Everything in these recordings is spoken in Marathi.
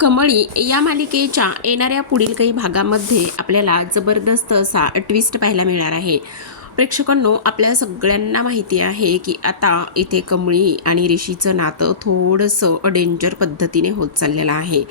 कमळी या मालिकेच्या येणाऱ्या पुढील काही भागामध्ये आपल्याला जबरदस्त असा ट्विस्ट पाहायला मिळणार आहे. प्रेक्षकांनो आपल्या सगळ्यांना माहिती आहे की आता इथे कमळी आणि ऋषीचं नातं थोडंसं डेंजर पद्धतीने होत चाललेलं आहे.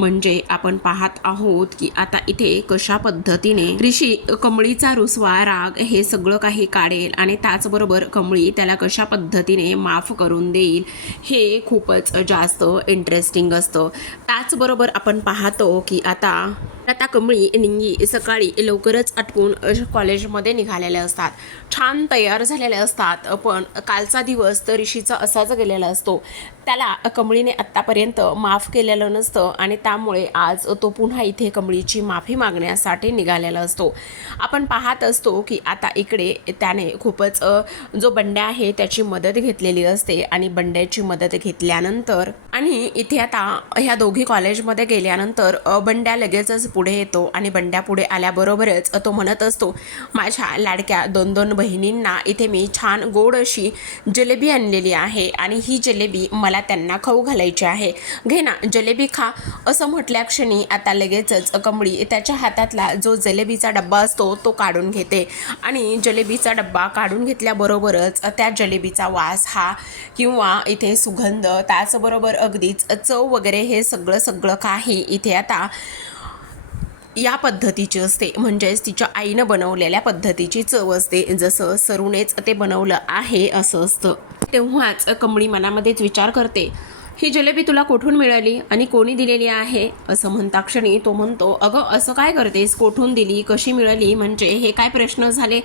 म्हणजे आपण पाहत आहोत की आता इथे कशा पद्धतीने ऋषी कमळीचा रुसवा राग हे सगळं काही काढेल आणि त्याचबरोबर कमळी त्याला कशा पद्धतीने माफ करून देईल हे खूपच जास्त इंटरेस्टिंग असतं. त्याचबरोबर आपण पाहतो की आता आता कमळी निंगी सकाळी लवकरच आटपून कॉलेजमध्ये निघालेल्या असतात. छान तयार झालेल्या असतात पण कालचा दिवस तर ऋषीचा असाच गेलेला असतो. त्याला कमळीने आत्तापर्यंत माफ केलेलं नसतं आणि त्यामुळे आज तो पुन्हा इथे कमळीची माफी मागण्यासाठी निघालेला असतो. आपण पाहत असतो की आता इकडे त्याने खूपच जो बंड्या आहे त्याची मदत घेतलेली असते आणि बंड्याची मदत घेतल्यानंतर आणि इथे आता ह्या दोघी कॉलेजमध्ये गेल्यानंतर बंड्या लगेचच पुढे येतो आणि बंड्या पुढे आल्याबरोबरच तो म्हणत असतो माझ्या लाडक्या दोन दोन बहिणींना इथे मी छान गोड अशी जलेबी आणलेली आहे आणि ही जलेबी मला त्यांना खाऊ घालायची आहे. घे ना जलेबी खा. असं म्हटल्या क्षणी आता लगेचच कमळी त्याच्या हातातला जो जलेबीचा डब्बा असतो तो काढून घेते. आणि जलेबीचा डब्बा काढून घेतल्याबरोबरच त्या जलेबीचा वास हा किंवा इथे सुगंध त्याचबरोबर अगदीच चव वगैरे हे सगळं सगळं काही इथे आता या पद्धतीची असते. म्हणजेच तिच्या आईनं बनवलेल्या पद्धतीची चव असते. जसं सरूनेच ते बनवलं आहे असं असतं. तेव्हाच कमळी मनामध्येच विचार करते ही जिलेबी तुला कुठून मिळाली आणि कोणी दिलेली आहे? असं म्हणता क्षणी तो म्हणतो अगं असं काय करतेस? कोठून दिली? कशी मिळाली? म्हणजे हे काय प्रश्न झाले?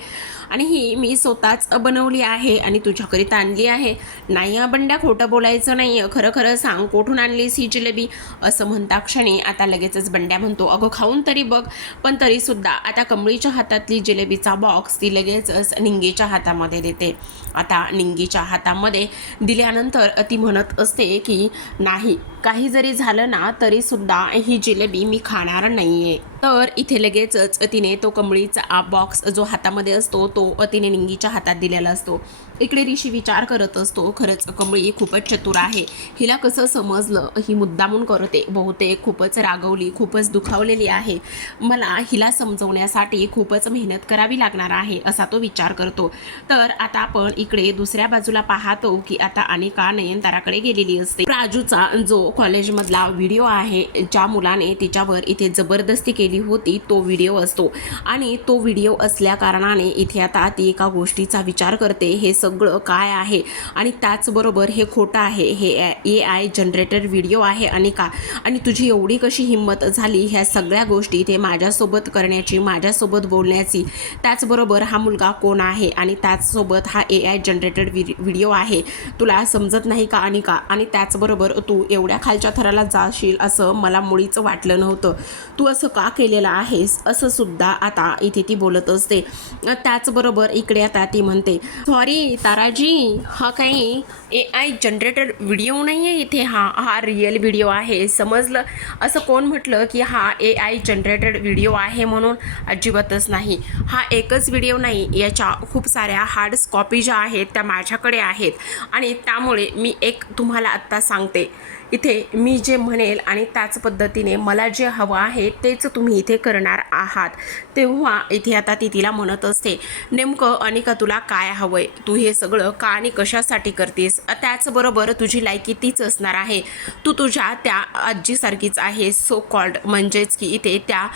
आणि ही मी स्वतःच बनवली आहे आणि तुझ्याकरिता आणली आहे. नाही या बंड्या खोटं बोलायचं नाही खरं खरं सांग कोठून आणलीस ही जिलेबी? असं म्हणता क्षणी आता लगेचच बंड्या म्हणतो अगं खाऊन तरी बघ. पण तरीसुद्धा आता कमळीच्या हातातली जिलेबीचा बॉक्स ती लगेचच निंगीच्या हातामध्ये देते. आता निंगीच्या हातामध्ये दिल्यानंतर ती म्हणत असते की नाही काही जरी झालं ना तरीसुद्धा ही जिलेबी मी खाणार नाही आहे तर इथे लगेचच तिने तो कमळीचा बॉक्स जो हातामध्ये असतो तो तिने निंगीच्या हातात दिलेला असतो. इकडे ऋषी विचार करत असतो खरंच कमळी खूपच चतुर आहे. हिला कसं समजलं? ही मुद्दामून करते. बहुतेक खूपच रागवली खूपच दुखावलेली आहे. मला हिला समजवण्यासाठी खूपच मेहनत करावी लागणार आहे असा तो विचार करतो. तर आता आपण इकडे दुसऱ्या बाजूला पाहतो की आता अनेका नयनताराकडे गेलेली असते. राजूचा जो कॉलेजमधला व्हिडिओ आहे ज्या मुलाने तिच्यावर इथे जबरदस्ती केली होती तो व्हिडिओ असतो. आणि तो व्हिडिओ असल्या कारणाने इथे आता ती एका गोष्टीचा विचार करते हे सगळं काय आहे? आणि त्याचबरोबर हे खोटं आहे हे ए आय जनरेटेड व्हिडिओ आहे अनिका आणि तुझी एवढी कशी हिंमत झाली ह्या सगळ्या गोष्टी ते माझ्यासोबत करण्याची माझ्यासोबत बोलण्याची? त्याचबरोबर हा मुलगा कोण आहे? आणि त्याचसोबत हा ए आय जनरेटेड व्हिडिओ आहे. तुला समजत नाही का अनिका आणि त्याचबरोबर तू एवढ्या खालच्या थराला जाशील असं मला मुळीच वाटलं नव्हतं. तू असं का केलेलं आहेस? असं सुद्धा आता इथे ती बोलत असते. त्याच त्याचबरोबर इकडे आता ती म्हणते सॉरी ताराजी हा काही ए आय जनरेटर व्हिडिओ नाही आहे इथे. हा हा रिअल व्हिडिओ आहे. समजलं? असं कोण म्हटलं की हा ए आय जनरेटेड व्हिडिओ आहे म्हणून अजिबातच नाही. हा एकच व्हिडिओ नाही याच्या खूप साऱ्या हार्ड कॉपी ज्या आहेत त्या माझ्याकडे आहेत. आणि त्यामुळे मी एक तुम्हाला आत्ता सांगते. इथे मी जे म्हणेल आणि त्याच पद्धतीने मला जे हवं आहे तेच तुम्ही इथे करणार आहात. तेव्हा इथे आता ती तिला म्हणत असते नेमकं अनिका तुला काय हवं आहे तू हे सगळं का आणि कशासाठी करतेस? त्याचबरोबर तुझी लायकी तीच असणार आहे. तू तुझ्या त्या आजीसारखीच आहेस सो कॉल्ड म्हणजेच की इथे त्या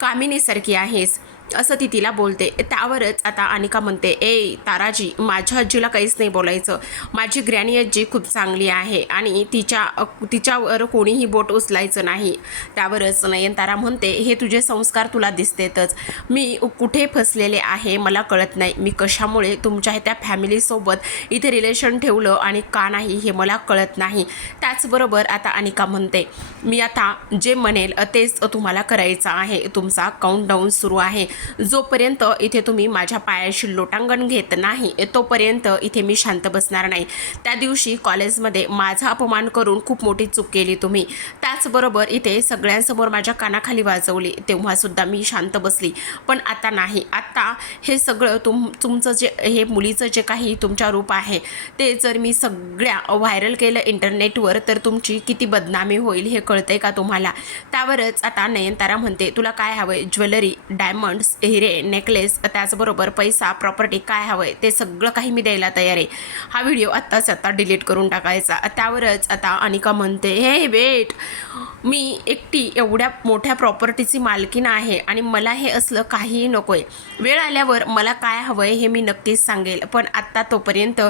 कामिनीसारखी आहेस. असं ती तिला बोलते. त्यावरच आता अनिका म्हणते ए ताराजी माझ्या आजीला काहीच नाही बोलायचं. माझी ग्रॅनी आजी खूप चांगली आहे आणि तिच्या तिच्यावर कोणीही बोट उचलायचं नाही. त्यावरच नयनतारा म्हणते हे तुझे संस्कार तुला दिसतेतच. मी कुठे फसलेले आहे मला कळत नाही. मी कशामुळे तुमच्या त्या फॅमिलीसोबत इथे रिलेशन ठेवलं आणि का नाही हे मला कळत नाही. त्याचबरोबर आता अनिका म्हणते मी आता जे म्हणेल तेच तुम्हाला करायचं आहे. तुमचा काउंटडाऊन सुरू आहे. जोपर्यंत इथे तुम्ही माझ्या पायाशी लोटांगण घेत नाही तोपर्यंत इथे मी शांत बसणार नाही. त्या दिवशी कॉलेजमध्ये माझा अपमान करून खूप मोठी चूक केली तुम्ही. त्याचबरोबर इथे सगळ्यांसमोर माझ्या कानाखाली वाजवली तेव्हासुद्धा मी शांत बसली. पण आता नाही. आत्ता हे सगळं तुम तुमचं जे हे मुलीचं जे काही तुमच्या रूप आहे ते जर मी सगळ्या व्हायरल केलं इंटरनेटवर तर तुमची किती बदनामी होईल हे कळतंय का तुम्हाला? त्यावरच आता नयनतारा म्हणते तुला काय हवंय? ज्वेलरी डायमंड्स हिरे नेकलेस त्याचबरोबर पैसा प्रॉपर्टी काय हवंय ते सगळं काही मी द्यायला तयार आहे. हा व्हिडिओ आत्ताच आता डिलीट करून टाकायचा. त्यावरच आता अनिका म्हणते हे वेट मी एकटी एवढ्या मोठ्या प्रॉपर्टीची मालकीण आहे आणि मला हे असलं काहीही नको आहे वेळ आल्यावर मला काय हवं आहे हे मी नक्कीच सांगेल. पण आत्ता तोपर्यंत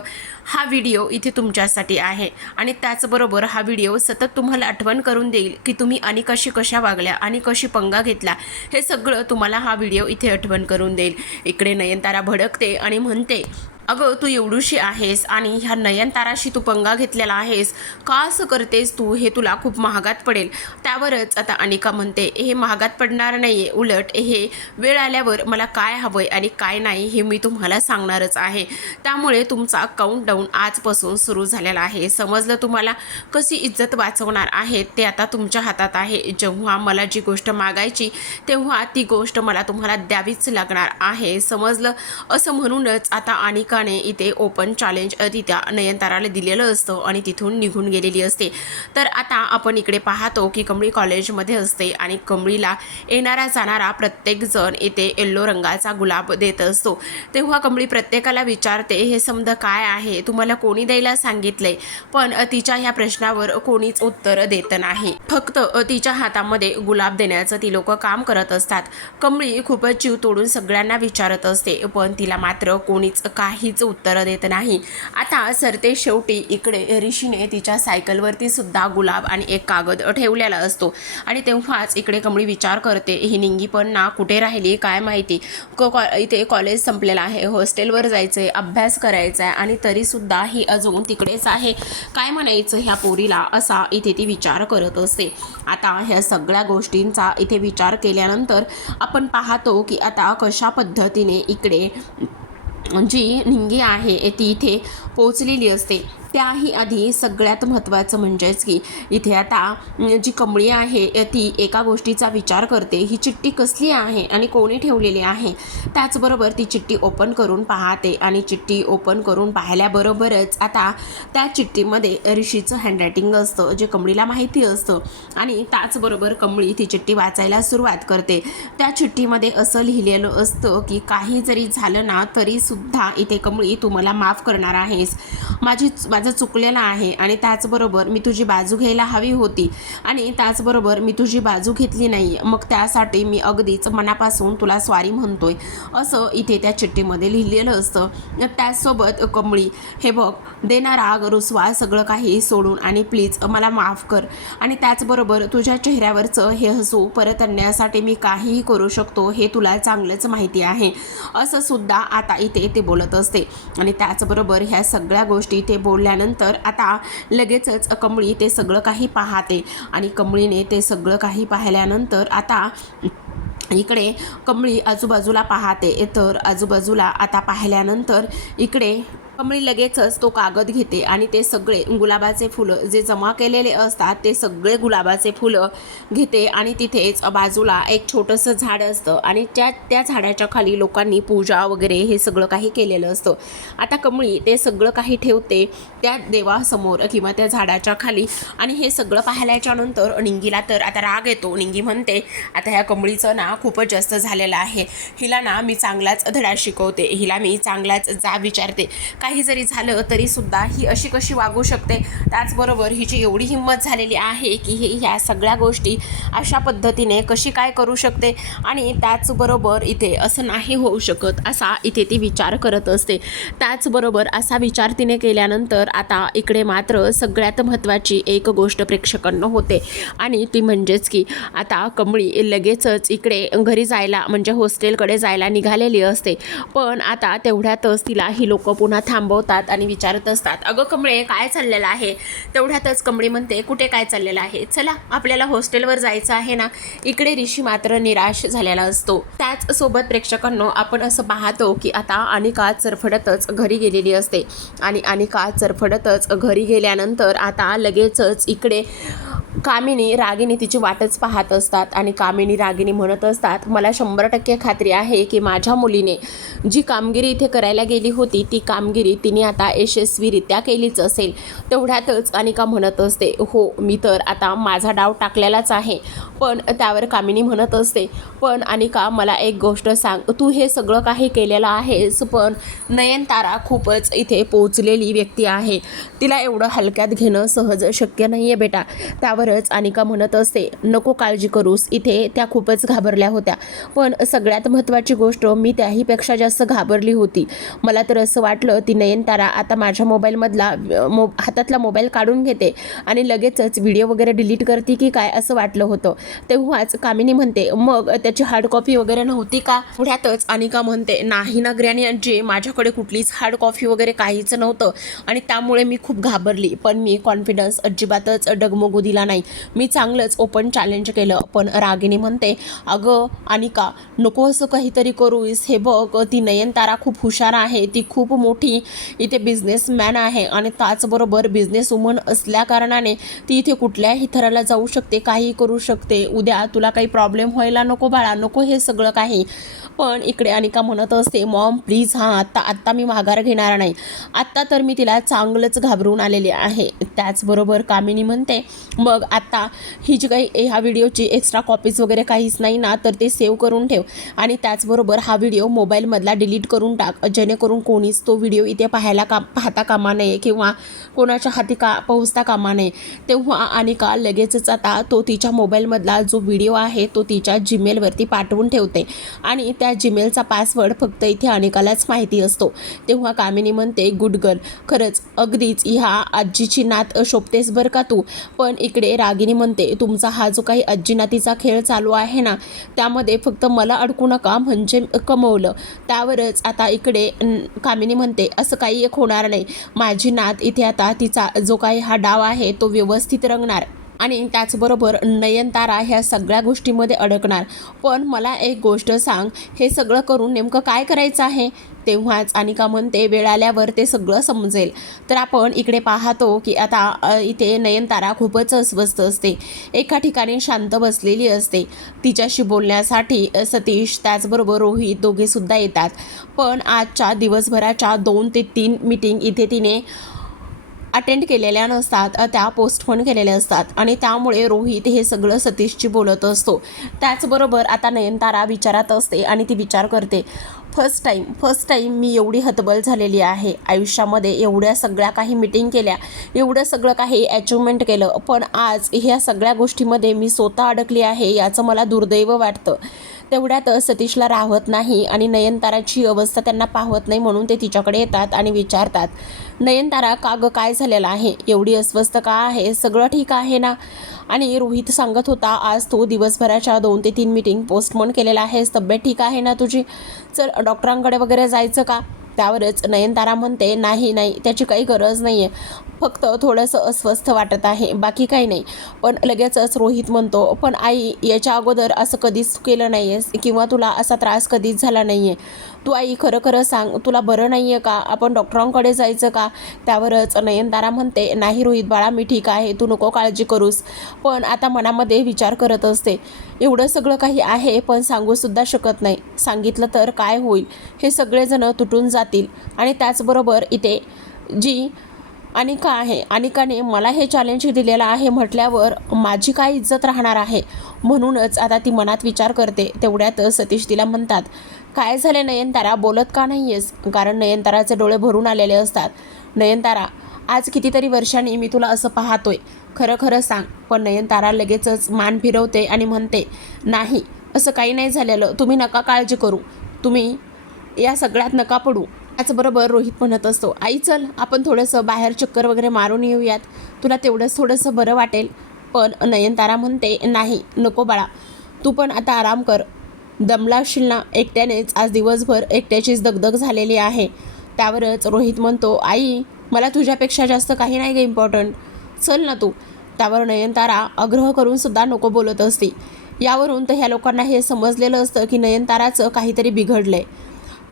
हा व्हिडिओ इथे तुमच्यासाठी आहे. आणि त्याचबरोबर हा व्हिडिओ सतत तुम्हाला आठवण करून देईल की तुम्ही आणि कशी कशा वागल्या आणि कशी पंगा घेतला. हे सगळं तुम्हाला हा व्हिडिओ इथे आठवण करून देईल. इकडे नयनतारा भडकते आणि म्हणते अगं तू एवढीशी आहेस आणि ह्या नयनताराशी तू पंगा घेतलेला आहेस. का असं करतेस तू? हे तुला खूप महागात पडेल. त्यावरच आता अनिका म्हणते हे महागात पडणार नाही आहे उलट हे वेळ आल्यावर मला काय हवं आहे आणि काय नाही हे मी तुम्हाला सांगणारच आहे. त्यामुळे तुमचा काउंटडाऊन आजपासून सुरू झालेला आहे. समजलं तुम्हाला कशी इज्जत वाचवणार आहे? ते आता तुमच्या हातात आहे. जेव्हा मला जी गोष्ट मागायची तेव्हा ती गोष्ट मला तुम्हाला द्यावीच लागणार आहे. समजलं? असं म्हणूनच आता अनिका अनिकाने इथे ओपन चॅलेंज रित्या नयनताराला दिलेलं असतं आणि तिथून निघून गेलेली असते. तर आता आपण इकडे पाहतो की कमळी कॉलेजमध्ये असते आणि कमळीला येणारा जाणारा प्रत्येक जण इथे येल्लो रंगाचा गुलाब देत असतो. तेव्हा कमळी प्रत्येकाला विचारते हे समज काय आहे? तुम्हाला कोणी द्यायला सांगितलंय? पण तिच्या ह्या प्रश्नावर कोणीच उत्तर देत नाही. फक्त तिच्या हातामध्ये गुलाब देण्याचं ती लोक काम करत असतात. कमळी खूपच जीव तोडून सगळ्यांना विचारत असते पण तिला मात्र कोणीच काही काहीच उत्तरं देत नाही. आता सरते शेवटी इकडे ऋषीने तिच्या सायकलवरती सुद्धा गुलाब आणि एक कागद ठेवलेला असतो. आणि तेव्हाच इकडे कमळी विचार करते ही निंगी पण ना कुठे राहिली? काय माहिती? क कॉ इथे कॉलेज संपलेलं आहे. हॉस्टेलवर जायचं आहे अभ्यास करायचा आहे आणि तरीसुद्धा ही अजून तिकडेच आहे. काय म्हणायचं ह्या पोरीला? असा इथे ती विचार करत असते. आता ह्या सगळ्या गोष्टींचा इथे विचार केल्यानंतर आपण पाहतो की आता कशा पद्धतीने इकडे जी निंगी आहे ती इथे पोचलेली असते. त्याही आधी सगळ्यात महत्त्वाचं म्हणजेच की इथे आता जी कमळी आहे ती एका गोष्टीचा विचार करते. ही चिठ्ठी कसली आहे आणि कोणी ठेवलेली आहे? त्याचबरोबर ती चिठ्ठी ओपन करून पाहते आणि चिठ्ठी ओपन करून पाहिल्याबरोबरच आता त्या चिठ्ठीमध्ये ऋषीचं हँडरायटिंग असतं जे कमळीला माहिती असतं. आणि त्याचबरोबर कमळी ती चिठ्ठी वाचायला सुरुवात करते. त्या चिठ्ठीमध्ये असं लिहिलेलं असतं की काही जरी झालं ना तरीसुद्धा इथे कमळी तू मला माफ करणार आहेस माझी माझं चुकलेलं आहे आणि त्याचबरोबर मी तुझी बाजू घ्यायला हवी होती आणि त्याचबरोबर मी तुझी बाजू घेतली नाही. मग त्यासाठी मी अगदीच मनापासून तुला स्वारी म्हणतोय. असं इथे त्या चिठ्ठीमध्ये लिहिलेलं असतं. त्याचसोबत कमळी हे बघ देना राग रुसवा सगळं काही सोडून आणि प्लीज मला माफ कर. आणि त्याचबरोबर तुझ्या चेहऱ्यावरचं हे हसू परत आणण्यासाठी मी काहीही करू शकतो हे तुला चांगलंच माहिती आहे. असं सुद्धा आता इथे ते बोलत असते. आणि त्याचबरोबर ह्या सगळ्या गोष्टी ते बोलल्यानंतर आता लगेचच कमळी ते सगळं काही पाहते. आणि कमळीने ते सगळं काही पाहिल्यानंतर आता इकडे कमळी आजूबाजूला पाहते. तर आजूबाजूला आता पाहिल्यानंतर इकडे कमळी लगेचच तो कागद घेते आणि ते सगळे गुलाबाचे फुलं जे जमा केलेले असतात ते सगळे गुलाबाचे फुलं घेते आणि तिथेच बाजूला एक छोटंसं झाड असतं आणि त्या त्या झाडाच्या खाली लोकांनी पूजा वगैरे हे सगळं काही केलेलं असतं. आता कमळी ते सगळं काही ठेवते त्या देवासमोर किंवा त्या झाडाच्या खाली आणि हे सगळं पाहिल्याच्या नंतर निंगीला तर आता राग येतो. निंगी म्हणते आता ह्या कमळीचं ना खूपच जास्त झालेलं आहे. हिला ना मी चांगलाच धडा शिकवते. हिला मी चांगलाच जा विचारते. काही जरी झालं तरी सुद्धा ही अशी कशी वागू शकते त्याचबरोबर हिची एवढी हिंमत झालेली आहे की ही ह्या सगळ्या गोष्टी अशा पद्धतीने कशी काय करू शकते आणि त्याचबरोबर इथे असं नाही होऊ शकत असा इथे ती विचार करत असते. त्याचबरोबर असा विचार तिने केल्यानंतर आता इकडे मात्र सगळ्यात महत्त्वाची एक गोष्ट प्रेक्षकांना होते आणि ती म्हणजेच की आता कमळी लगेचच इकडे घरी जायला म्हणजे हॉस्टेलकडे जायला निघालेली असते. पण आता तेवढ्यातच तिला ही लोकं पुन्हा थांबवतात आणि विचारत असतात अगं कमळे काय चाललेलं आहे? तेवढ्यातच कमळी म्हणते कुठे काय चाललेलं आहे? चला आपल्याला हॉस्टेलवर जायचं आहे ना. इकडे ऋषी मात्र निराश झालेला असतो. त्याच सोबत प्रेक्षकांनो आपण असं पाहतो की आता अनिका चरफडतच घरी गेलेली असते आणि अनिका चरफडतच घरी गेल्यानंतर आता लगेचच इकडे कामिनी रागिनी तिची वाटच पाहत असतात आणि कामिनी रागिनी म्हणत असतात मला शंभर टक्के खात्री आहे की माझ्या मुलीने जी कामगिरी इथे करायला गेली होती ती कामगिरी तिने आता यशस्वीरित्या केलीच असेल. तेवढ्यातच अनिका म्हणत असते हो मी तर आता माझा डाव टाकलेलाच आहे. पण त्यावर कामिनी म्हणत असते पण अनिका मला एक गोष्ट सांग. तू हे सगळं काही केलेलं आहेस पण नयनतारा खूपच इथे पोचलेली व्यक्ती आहे. तिला एवढं हलक्यात घेणं सहज शक्य नाही आहे बेटा. त्यावरच अनिका म्हणत असते नको काळजी करूस इथे त्या खूपच घाबरल्या होत्या. पण सगळ्यात महत्त्वाची गोष्ट मी त्याहीपेक्षा जास्त घाबरली होती. मला तर असं वाटलं तिने नयनतारा आता माझ्या मोबाईलमधला मो हातातला मोबाईल काढून घेते आणि लगेचच व्हिडिओ वगैरे डिलीट करते की काय असं वाटलं होतं. तेव्हाच कामिनी म्हणते मग त्याची हार्ड कॉपी वगैरे नव्हती का? पुढ्यातच. अनिका म्हणते नाही ना ग्रॅनी जे माझ्याकडे कुठलीच हार्ड कॉफी वगैरे काहीच नव्हतं आणि त्यामुळे मी खूप घाबरली. पण मी कॉन्फिडन्स अजिबातच डगमगू दिला नाही. मी चांगलंच ओपन चॅलेंज केलं. पण रागिणी म्हणते अगं अनिका नको असं काहीतरी करूस. हे बघ ती नयनतारा खूप हुशार आहे. ती खूप मोठी इथे बिझनेसमॅन आहे आणि त्याचबरोबर बिझनेस वुमन असल्या कारणाने ती इथे कुठल्याही थराला जाऊ शकते काही करू शकते. उद्या तुला काही प्रॉब्लेम व्हायला नको बाळा नको हे सगळं काही. पण इकडे अनिका म्हणत असते मॉम प्लीज हां आत्ता आत्ता मी माघार घेणार नाही. आत्ता तर मी तिला चांगलंच घाबरून आलेले आहे. त्याचबरोबर कामिनी म्हणते मग आत्ता ही जी काही ह्या व्हिडिओची एक्स्ट्रा कॉपीज वगैरे काहीच नाही ना तर ते सेव्ह करून ठेव. आणि त्याचबरोबर हा व्हिडिओ मोबाईलमधला डिलीट करून टाक जेणेकरून कोणीच तो व्हिडिओ इथे पाहायला का पाहता कामा नये किंवा कोणाच्या हाती का पोहोचता कामा नये. तेव्हा अनिका लगेचच आता तो तिच्या मोबाईलमधला जो व्हिडिओ आहे तो तिच्या जीमेलवरती पाठवून ठेवते. आणि त्या जीमेलचा पासवर्ड फक्त इथे अनेकालाच माहिती असतो. तेव्हा कामिनी म्हणते गुड गर्ल खरंच अगदीच ह्या आजीची नात शोभतेस बरं का तू? पण इकडे रागिनी म्हणते तुमचा हा जो काही आजी नातीचा खेळ चालू आहे ना त्यामध्ये फक्त मला अडकू नका म्हणजे कमवलं. त्यावरच आता इकडे कामिनी म्हणते असं काही एक होणार नाही. माझी नात इथे आता तिचा जो काही हा डाव आहे तो व्यवस्थित रंगणार. आणि त्याचबरोबर नयनतारा ह्या सगळ्या गोष्टीमध्ये अडकणार. पण मला एक गोष्ट सांग हे सगळं करून नेमकं काय करायचं आहे? तेव्हाच अनिका म्हणते वेळ आल्यावर ते सगळं समजेल. तर आपण इकडे पाहतो की आता इथे नयनतारा खूपच अस्वस्थ असते. एका ठिकाणी शांत बसलेली असते. तिच्याशी बोलण्यासाठी सतीश त्याचबरोबर रोहित दोघेसुद्धा येतात. पण आजच्या दिवसभराच्या दोन ते तीन मीटिंग इथे तिने अटेंड केलेल्या नसतात त्या पोस्टफोन केलेल्या असतात. आणि त्यामुळे रोहित हे सगळं सतीशची बोलत असतो. त्याचबरोबर आता नयनतारा विचारात असते आणि ती विचार करते फर्स्ट टाईम फर्स्ट टाईम मी एवढी हतबल झालेली आहे. आयुष्यामध्ये एवढ्या सगळ्या काही मिटिंग केल्या एवढं सगळं काही अचिव्हमेंट केलं पण आज ह्या सगळ्या गोष्टीमध्ये मी स्वतः अडकली आहे याचं मला दुर्दैव वाटतं. तेवढ्यात सतीशला राहत नाही आणि नयनताराची अवस्था त्यांना पाहत नाही म्हणून ते तिच्याकडे येतात आणि विचारतात नयनतारा का गं काय झालेलं आहे? एवढी अस्वस्थ का आहे? सगळं ठीक आहे ना? आणि रोहित सांगत होता आज तो दिवसभराच्या दोन ते तीन मीटिंग पोस्टपोन केलेला आहेस. तब्येत ठीक आहे ना तुझी? चल डॉक्टरांकडे वगैरे जायचं का? त्यावरच नयनतारा म्हणते नाही नाही त्याची काही गरज नाही आहे फक्त थोडंसं अस्वस्थ वाटत आहे बाकी काही नाही. पण लगेचच रोहित म्हणतो पण आई याच्या अगोदर असं कधीच केलं नाही आहेस किंवा तुला असा त्रास कधीच झाला नाही आहे तू आई खरं खरं सांग तुला बरं नाही आहे का? आपण डॉक्टरांकडे जायचं का? त्यावरच नयनतारा म्हणते नाही रोहित बाळा मी ठीक आहे तू नको काळजी करूस. पण आता मनामध्ये विचार करत असते एवढं सगळं काही आहे पण सांगूसुद्धा शकत नाही. सांगितलं तर काय होईल? हे सगळेजण तुटून जातील. आणि त्याचबरोबर इथे जी अनिका आहे अनिकाने मला हे चॅलेंज दिलेलं आहे म्हटल्यावर माझी काय इज्जत राहणार आहे? म्हणूनच आता ती मनात विचार करते तेवढ्यात सतीश तिला म्हणतात काय झाले? नयनतारा बोलत का नाही आहेस कारण नयनताराचे डोळे भरून आलेले असतात. नयनतारा आज कितीतरी वर्षांनी मी तुला असं पाहतोय. खरं खरं सांग पण नयनतारा लगेचच मान फिरवते आणि म्हणते नाही असं काही नाही झालेलं. तुम्ही नका काळजी करू. तुम्ही या सगळ्यात नका पडू. त्याचबरोबर रोहित म्हणत असतो आई चल आपण थोडंसं बाहेर चक्कर वगैरे मारून येऊयात. तुला तेवढंच थोडंसं बरं वाटेल. पण नयनतारा म्हणते नाही नको बाळा. तू पण आता आराम कर. दमला ना एकट्यानेच आज दिवसभर एकट्याचीच दगदग झालेली आहे. त्यावरच रोहित म्हणतो आई मला तुझ्यापेक्षा जास्त काही नाही ग इम्पॉर्टंट चल ना तू. त्यावर नयनतारा आग्रह करून सुद्धा नको बोलत असते. यावरून तर ह्या लोकांना हे समजलेलं असतं की नयनताराचं काहीतरी बिघडलंय.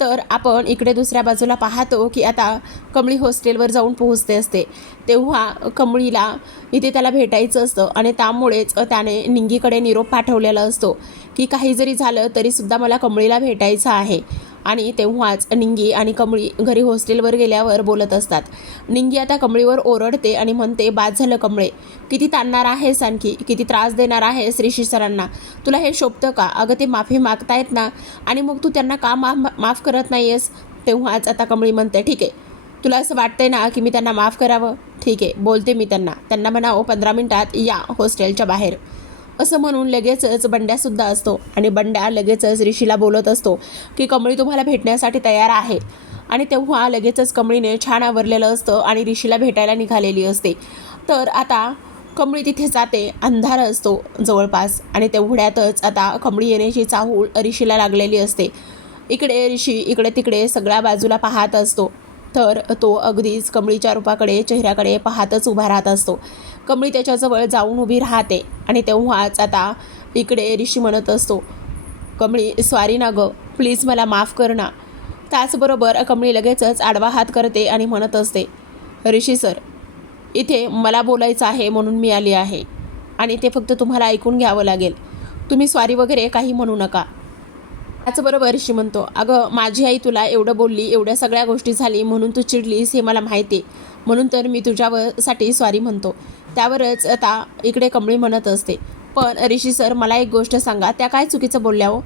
तर आपण इकडे दुसऱ्या बाजूला पाहतो की आता कमळी हॉस्टेलवर जाऊन पोहोचते असते. तेव्हा कमळीला इथे त्याला भेटायचं असतं आणि त्यामुळेच त्याने निंगीकडे निरोप पाठवलेला असतो की काही जरी झालं तरीसुद्धा मला कमळीला भेटायचं आहे. आणि तेव्हाच निंगी आणि कमळी घरी हॉस्टेलवर गेल्यावर बोलत असतात. निंगी आता कमळीवर ओरडते आणि म्हणते बाद झालं कमळे. किती ताणणार आहेस आणखी? किती त्रास देणार आहेस ऋषी सरांना? तुला हे शोभतं का? अगं ते माफी मागतायत ना? आणि मग तू त्यांना का माफ माफ करत नाही आहेस तेव्हाच आता कमळी म्हणते ठीक आहे. तुला असं वाटतंय ना की मी त्यांना माफ करावं? ठीक आहे बोलते मी त्यांना. त्यांना म्हणावं पंधरा मिनटात या हॉस्टेलच्या बाहेर. असं म्हणून लगेचच बंड्यासुद्धा असतो आणि बंड्या लगेचच ऋषीला बोलत असतो की कमळी तुम्हाला भेटण्यासाठी तयार आहे. आणि तेव्हा लगेचच कमळीने छान आवरलेलं असतं आणि ऋषीला भेटायला निघालेली असते. तर आता कमळी तिथे जाते अंधार असतो जवळपास आणि तेवढ्यातच आता कमळी येण्याची चाहूल ऋषीला लागलेली असते. इकडे ऋषी इकडे तिकडे सगळ्या बाजूला पाहत असतो. तर तो अगदीच कमळीच्या रूपाकडे चेहऱ्याकडे पाहतच उभा राहत असतो. कमळी त्याच्याजवळ जाऊन उभी राहते आणि तेव्हाच आता इकडे ऋषी म्हणत असतो कमळी स्वारी ना गं प्लीज मला माफ कर ना. त्याचबरोबर कमळी लगेचच आडवा हात करते आणि म्हणत असते ऋषी सर इथे मला बोलायचं आहे म्हणून मी आली आहे आणि ते फक्त तुम्हाला ऐकून घ्यावं लागेल. तुम्ही स्वारी वगैरे काही म्हणू नका. त्याचबरोबर ऋषी म्हणतो अगं माझी आई तुला एवढं बोलली एवढ्या सगळ्या गोष्टी झाली म्हणून तू चिडलीस हे मला माहिती आहे. म्हणून तर मी तुझ्यावरसाठी स्वारी म्हणतो. त्यावरच आता इकडे कमळी म्हणत असते. पण ऋषी सर मला एक गोष्ट सांगा त्या काय चुकीचं बोलल्या हो?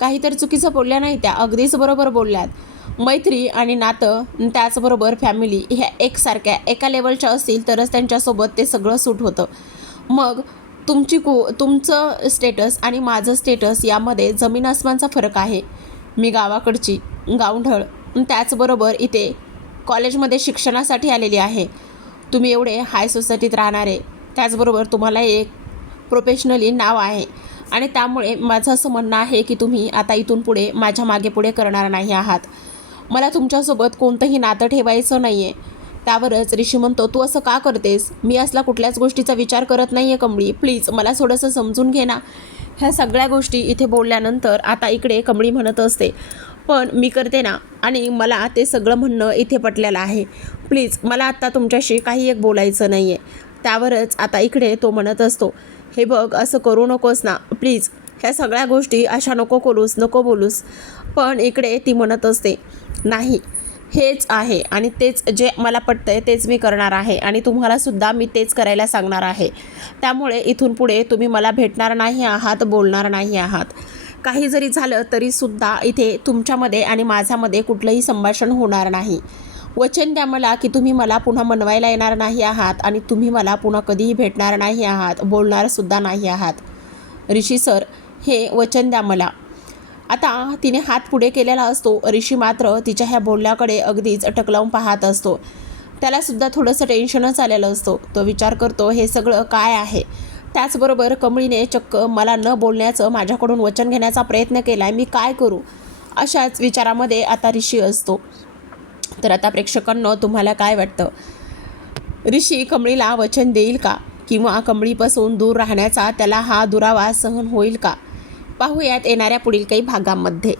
काही तर चुकीचं बोलल्या नाही त्या अगदीच बरोबर बोलल्यात. मैत्री आणि नातं त्याचबरोबर फॅमिली ह्या एकसारख्या एका लेवलच्या असतील तरच त्यांच्यासोबत ते सगळं सूट होतं. मग तुमची कु तुमचं स्टेटस आणि माझं स्टेटस यामध्ये जमीन आसमानचा फरक आहे. मी गावाकडची गावढळ त्याचबरोबर इथे कॉलेजमध्ये शिक्षणासाठी आलेली आहे. तुम्ही एवढे हाय सोसायटीत राहणारे त्याचबरोबर तुम्हाला एक प्रोफेशनली नाव आहे. आणि त्यामुळे माझं असं म्हणणं आहे की तुम्ही आता इथून पुढे माझ्या मागे पुढे करणार नाही आहात. मला तुमच्यासोबत कोणतंही नातं ठेवायचं नाही आहे त्यावरच ऋषी म्हणतो तू असं का करतेस? मी असला कुठल्याच गोष्टीचा विचार करत नाही आहे कमळी. प्लीज मला थोडंसं समजून घे ना. ह्या सगळ्या गोष्टी इथे बोलल्यानंतर आता इकडे कमळी म्हणत असते पण मी करते ना आणि मला ते सगळं म्हणणं इथे पटलेलं आहे. प्लीज मला आत्ता तुमच्याशी काही एक बोलायचं नाही आहे त्यावरच आता इकडे तो म्हणत असतो हे बघ असं करू नकोस ना. प्लीज ह्या सगळ्या गोष्टी अशा नको करूस नको बोलूस. पण इकडे ती म्हणत असते नाही हेच आहे आणि तेच जे मला पटतं आहे तेच मी करणार आहे आणि तुम्हालासुद्धा मी तेच करायला सांगणार आहे. त्यामुळे इथून पुढे तुम्ही मला भेटणार नाही आहात बोलणार नाही आहात. काही जरी झालं तरीसुद्धा इथे तुमच्यामध्ये आणि माझ्यामध्ये कुठलंही संभाषण होणार नाही. वचन द्या मला की तुम्ही मला पुन्हा मनवायला येणार नाही आहात आणि तुम्ही मला पुन्हा कधीही भेटणार नाही आहात बोलणारसुद्धा नाही आहात. ऋषी सर हे वचन द्या मला. आता तिने हात पुढे केलेला असतो. ऋषी मात्र तिच्या ह्या बोलण्याकडे अगदीच अटक लावून पाहत असतो. त्यालासुद्धा थोडंसं टेन्शनच आलेलं असतो. तो विचार करतो हे सगळं काय आहे? त्याचबरोबर कमळीने चक्क मला न बोलण्याचं माझ्याकडून वचन घेण्याचा प्रयत्न केला आहे मी काय करू? अशाच विचारामध्ये आता ऋषी असतो. तर आता प्रेक्षकांनो तुम्हाला काय वाटतं? ऋषी कमळीला वचन देईल का? किंवा कमळीपासून दूर राहण्याचा त्याला हा दुरावा सहन होईल का? पाहूयात येणाऱ्या पुढील काही भागांमध्ये.